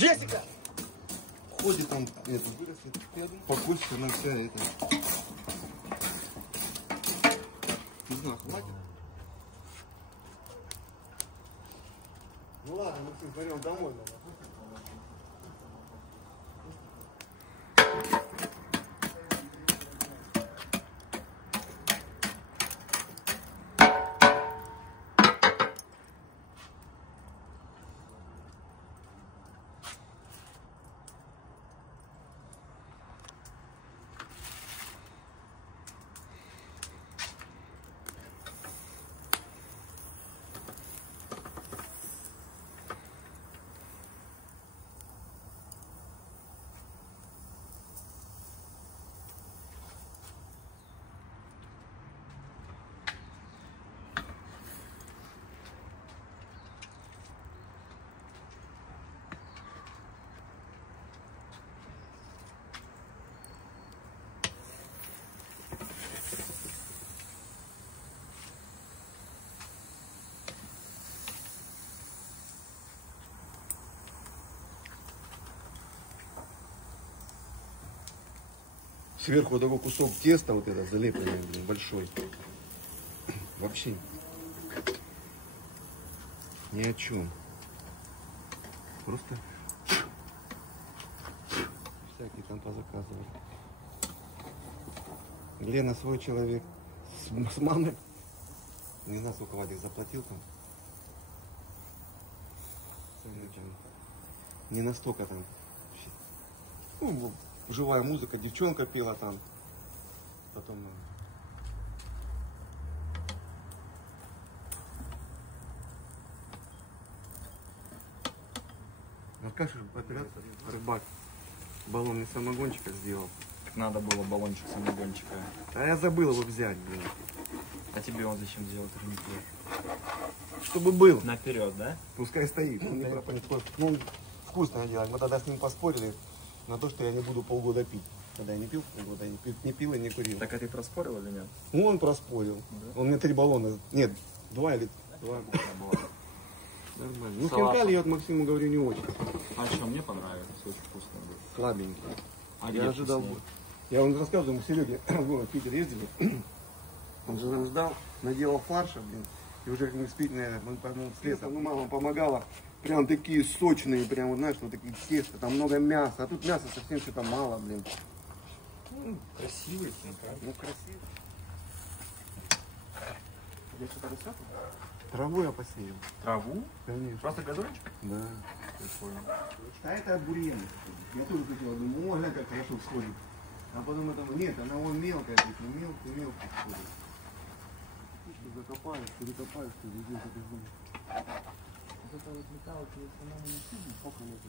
Джессика! Ходит он, это, вырастет, по кости, она вся это. Не знаю, хватит. Ну ладно, Максим, пойдем домой надо. Сверху вот такой кусок теста, вот это залепленный, блин, большой. Вообще ни о чем. Просто всякие там позаказывали. Лена свой человек. С мамой. Не знаю, сколько Вадик заплатил там. Не настолько там. Ну, живая музыка, девчонка пела там. Потом... Аркаша рыбак баллонный самогончика сделал. Так надо было баллончик самогончика. А я забыл его взять, блин. А тебе он зачем делал турники? Чтобы был. Наперед, да? Пускай стоит. Он не пропадет. Ну, вкусно делать. Мы тогда с ним поспорили на то, что я не буду полгода пить. Когда я не пил полгода, я не пил и не курил. Так а ты проспорил или нет? Ну, он проспорил. Да? Он мне 3 баллона. Нет, 2 или 2 было. Нормально. Ну, хинкали я от Максиму говорю не очень. А что, мне понравилось, очень вкусно было. Слабенький. А я ожидал. Я вам рассказывал, мы с Сереге в Питер ездили. Он же нам ждал, наделал фарша, блин. И уже как мы спить, наверное, мы поймем с леса. Ну, мама помогала. Прям такие сочные, прям, вот знаешь, вот такие тесто, там много мяса. А тут мяса совсем что-то мало, блин. Ну, красивый, правда? Ну, красиво. Где что-то растет? Траву я посеял. Траву? Конечно. Просто газончик? Да. Прикольно. А это бурьян. Я тоже хотел, думаю, о, как хорошо всходит. А потом это, нет, она вон мелкая, мелкая всходит. Закопаешь, перекопаешь, ты везде это. Вот это вот металл, если она не сильно, сколько лет.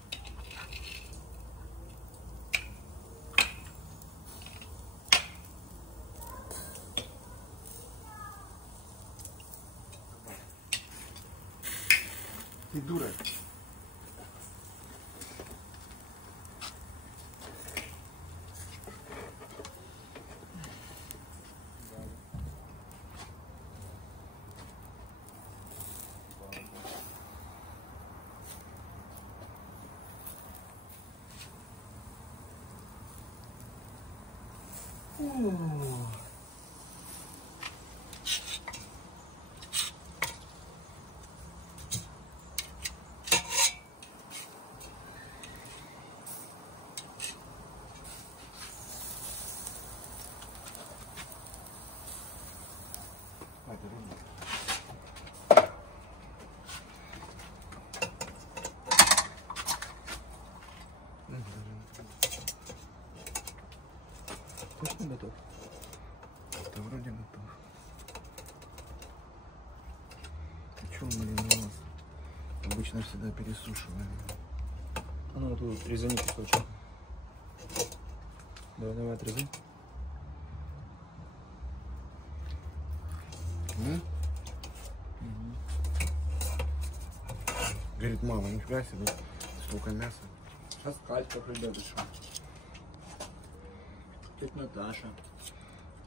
Ты дура. Точно готов? Да вроде готов. Что мы у нас? Обычно всегда пересушиваем. А ну тут резани кусочек. Давай отрезай. Говорит, мама, нифига себе, столько мяса. Сейчас Катька придет еще. Тетя Наташа.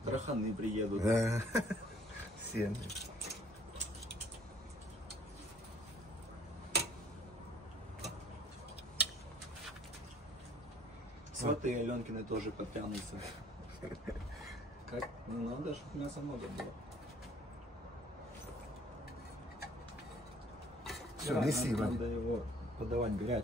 Тараханы приедут. Да. Все. Сваты Аленкины тоже подтянутся. Как? Ну надо, чтобы мяса много было. Все, неси, Вань. Надо его подавать горячим.